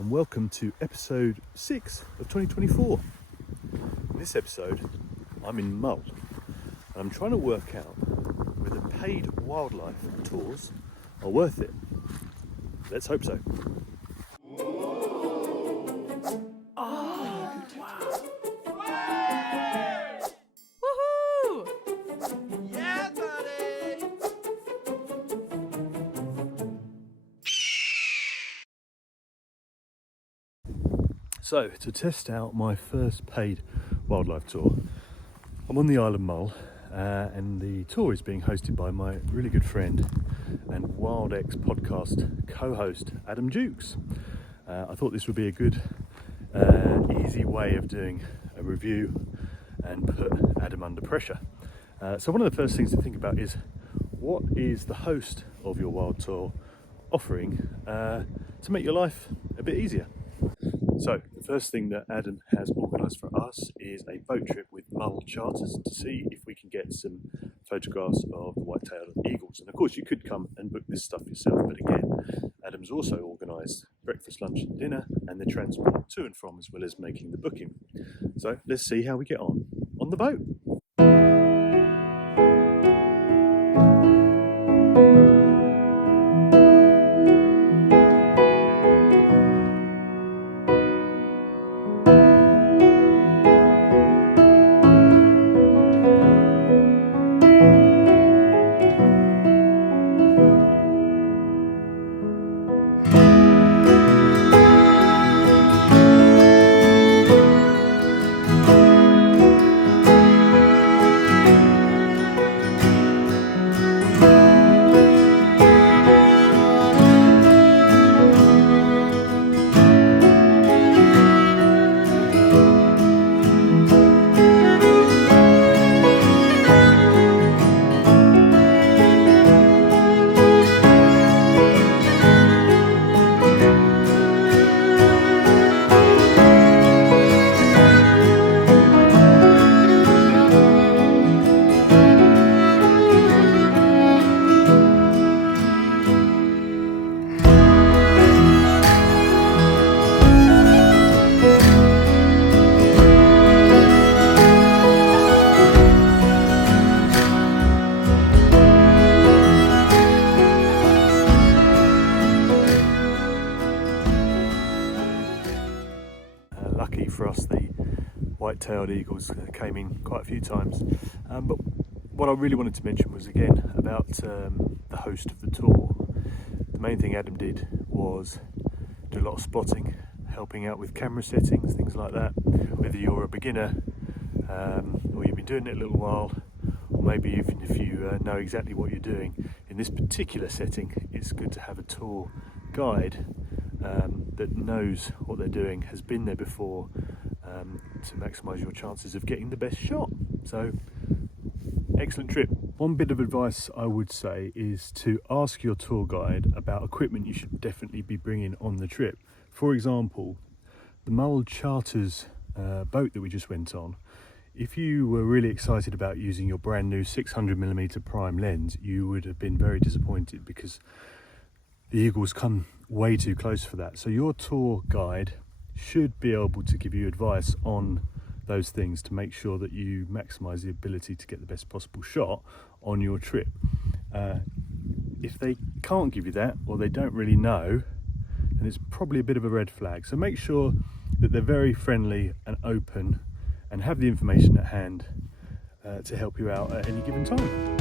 and welcome to episode 6 of 2024. In this episode, I'm in Mull, and I'm trying to work out whether paid wildlife tours are worth it. Let's hope so. So, to test out my first paid wildlife tour, I'm on the Isle of Mull, and the tour is being hosted by my really good friend and WildX Podcast co-host, Adam Juckes. I thought this would be a good, easy way of doing a review and put Adam under pressure. So one of the first things to think about is, what is the host of your wild tour offering to make your life a bit easier? So, the first thing that Adam has organised for us is a boat trip with Mull Charters to see if we can get some photographs of the white-tailed eagles. And of course, you could come and book this stuff yourself, but again, Adam's also organised breakfast, lunch and dinner and the transport to and from, as well as making the booking. So, let's see how we get on the boat. Lucky for us, the white-tailed eagles came in quite a few times, but what I really wanted to mention was again about the host of the tour. The main thing Adam did was do a lot of spotting, helping out with camera settings, things like that. Whether you're a beginner or you've been doing it a little while, or maybe even if you know exactly what you're doing, in this particular setting it's good to have a tour guide that knows what they're doing, has been there before, to maximise your chances of getting the best shot. So, excellent trip. One bit of advice I would say is to ask your tour guide about equipment you should definitely be bringing on the trip. For example, the Mull Charters boat that we just went on, if you were really excited about using your brand new 600mm prime lens, you would have been very disappointed because the eagles come way too close for that. So your tour guide should be able to give you advice on those things to make sure that you maximise the ability to get the best possible shot on your trip. If they can't give you that, or they don't really know, then it's probably a bit of a red flag. So make sure that they're very friendly and open and have the information at hand to help you out at any given time.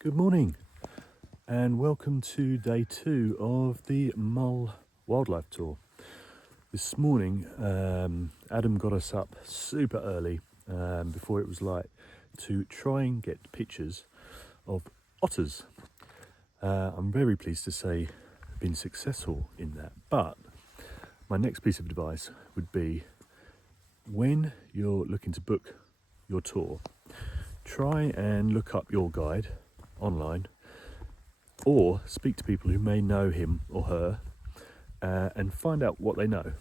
Good morning and welcome to day 2 of the Mull Wildlife Tour. This morning Adam got us up super early before it was light to try and get pictures of otters. I'm very pleased to say been successful in that. But my next piece of advice would be, when you're looking to book your tour, try and look up your guide online or speak to people who may know him or her and find out what they know.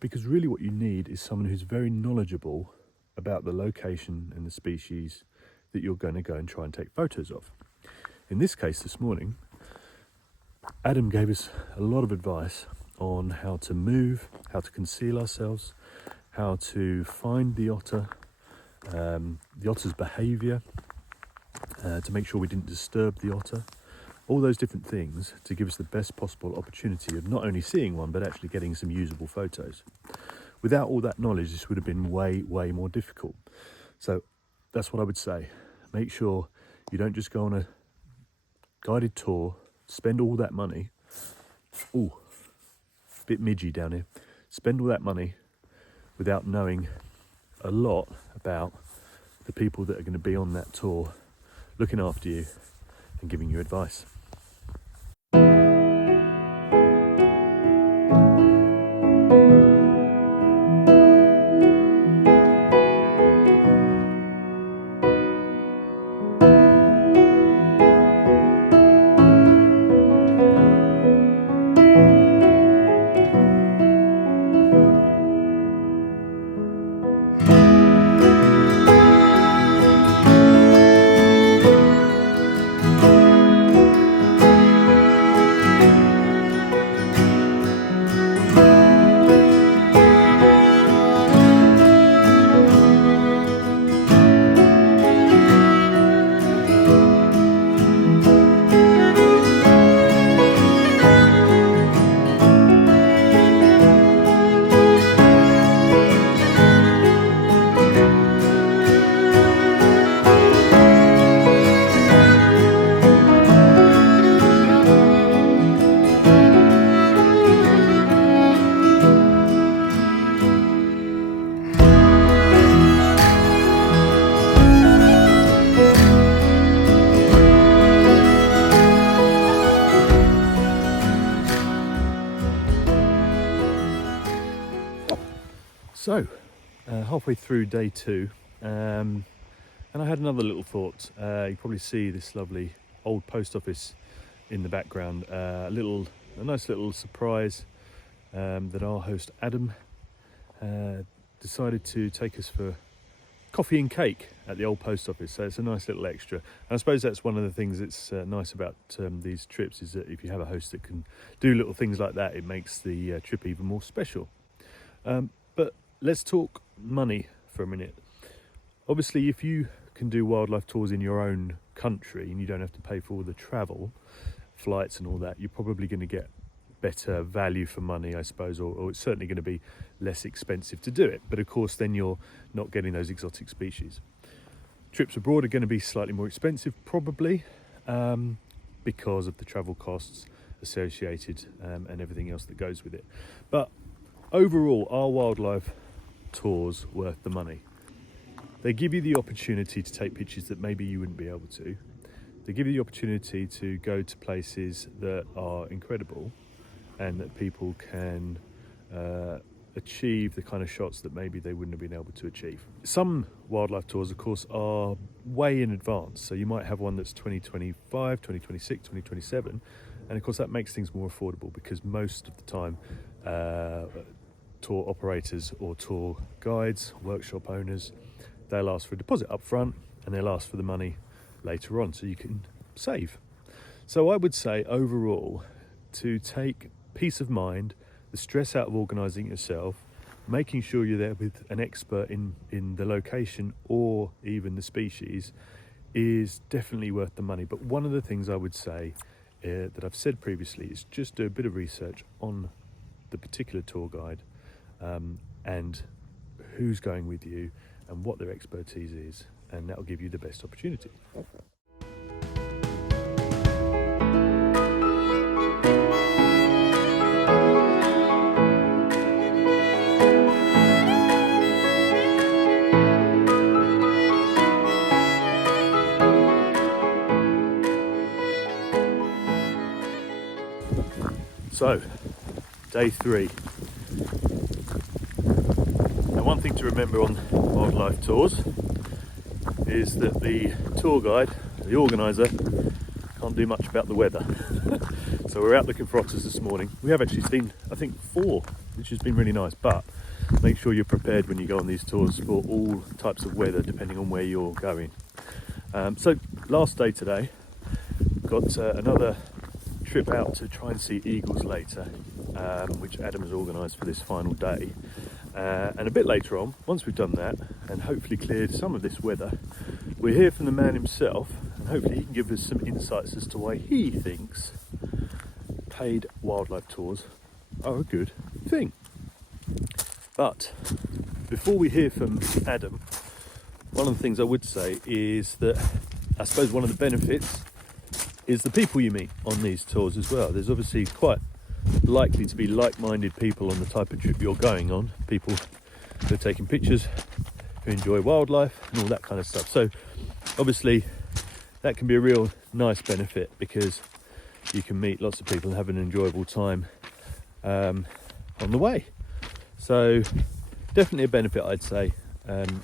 Because really what you need is someone who's very knowledgeable about the location and the species that you're going to go and try and take photos of. In this case this morning, Adam gave us a lot of advice on how to move, how to conceal ourselves, how to find the otter, the otter's behaviour, to make sure we didn't disturb the otter, all those different things to give us the best possible opportunity of not only seeing one but actually getting some usable photos. Without all that knowledge, this would have been way more difficult. So that's what I would say. Make sure you don't just go on a guided tour, spend all that money. Ooh, bit midgy down here. Spend all that money without knowing a lot about the people that are going to be on that tour, looking after you and giving you advice. So, halfway through day 2, and I had another little thought. You probably see this lovely old post office in the background. A nice little surprise that our host Adam decided to take us for coffee and cake at the old post office. So it's a nice little extra. And I suppose that's one of the things that's nice about these trips, is that if you have a host that can do little things like that, it makes the trip even more special. But let's talk money for a minute. Obviously, if you can do wildlife tours in your own country and you don't have to pay for all the travel, flights and all that, you're probably going to get better value for money, I suppose, or it's certainly going to be less expensive to do it. But of course, then you're not getting those exotic species. Trips abroad are going to be slightly more expensive, probably, because of the travel costs associated and everything else that goes with it. But overall, are wildlife tours worth the money? They give you the opportunity to take pictures that maybe you wouldn't be able to. They give you the opportunity to go to places that are incredible and that people can achieve the kind of shots that maybe they wouldn't have been able to achieve. Some wildlife tours, of course, are way in advance. So you might have one that's 2025, 2026, 2027. And of course, that makes things more affordable because most of the time, tour operators or tour guides, workshop owners, they'll ask for a deposit up front and they'll ask for the money later on so you can save. So I would say overall, to take peace of mind, the stress out of organising yourself, making sure you're there with an expert in the location or even the species, is definitely worth the money. But one of the things I would say that I've said previously is just do a bit of research on the particular tour guide and who's going with you and what their expertise is, and that'll give you the best opportunity. So, day 3. Now, one thing to remember on wildlife tours is that the tour guide, the organiser, can't do much about the weather. So we're out looking for otters this morning. We have actually seen, I think, 4, which has been really nice, but make sure you're prepared when you go on these tours for all types of weather depending on where you're going. So last day today, got another trip out to try and see eagles later, which Adam has organised for this final day. And a bit later on, once we've done that and hopefully cleared some of this weather, we'll hear from the man himself, and hopefully he can give us some insights as to why he thinks paid wildlife tours are a good thing. But before we hear from Adam, one of the things I would say is that I suppose one of the benefits is the people you meet on these tours as well. There's obviously quite likely to be like-minded people on the type of trip you're going on, people who are taking pictures, who enjoy wildlife and all that kind of stuff. So obviously that can be a real nice benefit because you can meet lots of people and have an enjoyable time on the way. So definitely a benefit, I'd say,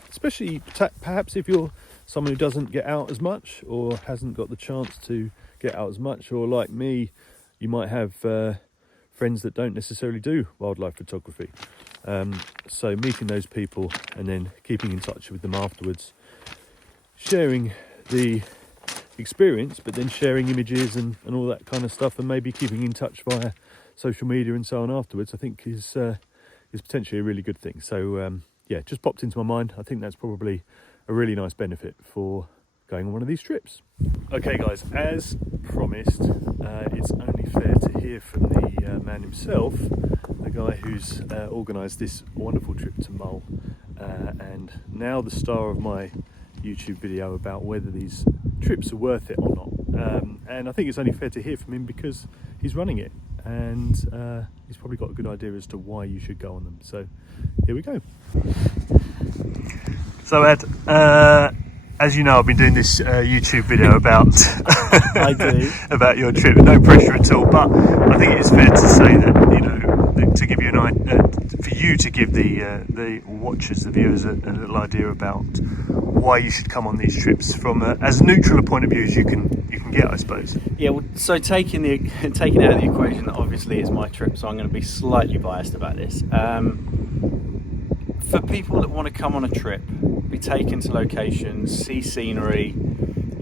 especially perhaps if you're someone who doesn't get out as much or hasn't got the chance to get out as much, or like me, you might have friends that don't necessarily do wildlife photography. So meeting those people and then keeping in touch with them afterwards, sharing the experience, but then sharing images and all that kind of stuff, and maybe keeping in touch via social media and so on afterwards, I think is potentially a really good thing. So yeah, just popped into my mind. I think that's probably a really nice benefit for going on one of these trips. Okay guys, as promised, it's only fair to hear from the man himself, the guy who's organised this wonderful trip to Mull, and now the star of my YouTube video about whether these trips are worth it or not. And I think it's only fair to hear from him because he's running it, and he's probably got a good idea as to why you should go on them. So here we go. So Ed, as you know, I've been doing this YouTube video about I do. about your trip. No pressure at all, but I think it's fair to say that, you know, to give you an idea, for you to give the watchers, the viewers, a little idea about why you should come on these trips from as neutral a point of view as you can get, I suppose. Yeah. Well, so taking out of the equation that obviously it's my trip, so I'm going to be slightly biased about this. For people that want to come on a trip, be taken to locations, see scenery,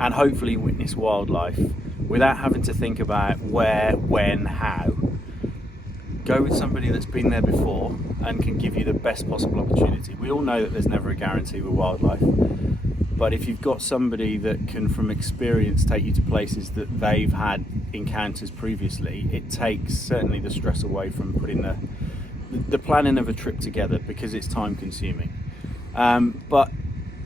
and hopefully witness wildlife without having to think about where, when, how, go with somebody that's been there before and can give you the best possible opportunity. We all know that there's never a guarantee with wildlife, but if you've got somebody that can from experience take you to places that they've had encounters previously, it takes certainly the stress away from putting the planning of a trip together, because it's time consuming. But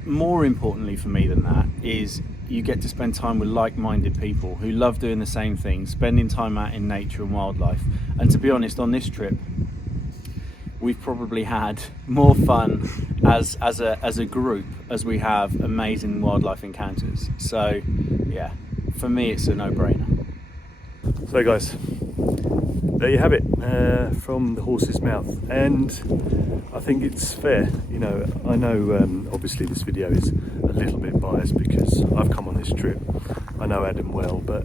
more importantly for me than that is you get to spend time with like-minded people who love doing the same things, spending time out in nature and wildlife. And to be honest, on this trip we've probably had more fun as a group as we have amazing wildlife encounters. So yeah, for me it's a no-brainer. So guys, there you have it, from the horse's mouth, and I think it's fair. You know, I know obviously this video is a little bit biased because I've come on this trip. I know Adam well, but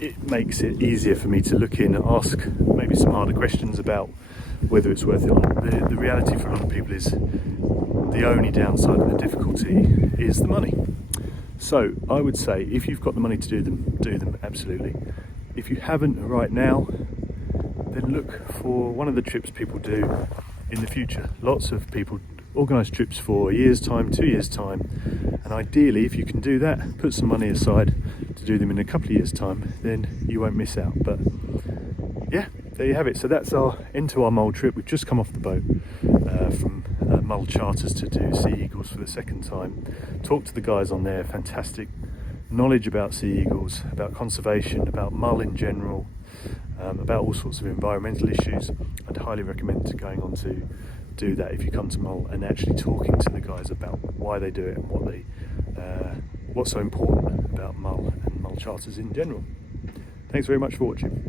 it makes it easier for me to look in and ask maybe some harder questions about whether it's worth it or not. The reality for a lot of people is the only downside and the difficulty is the money. So I would say if you've got the money to do them, absolutely. If you haven't right now, then look for one of the trips people do in the future. Lots of people organise trips for a year's time, 2 years' time, and ideally if you can do that, put some money aside to do them in a couple of years' time, then you won't miss out. But yeah, there you have it. So that's our end to our Mull trip. We've just come off the boat from Mull Charters to do sea eagles for the second time. Talked to the guys on there, fantastic knowledge about sea eagles, about conservation, about Mull in general, about all sorts of environmental issues. I'd highly recommend going on to do that if you come to Mull, and actually talking to the guys about why they do it and what's so important about Mull and Mull Charters in general. Thanks very much for watching.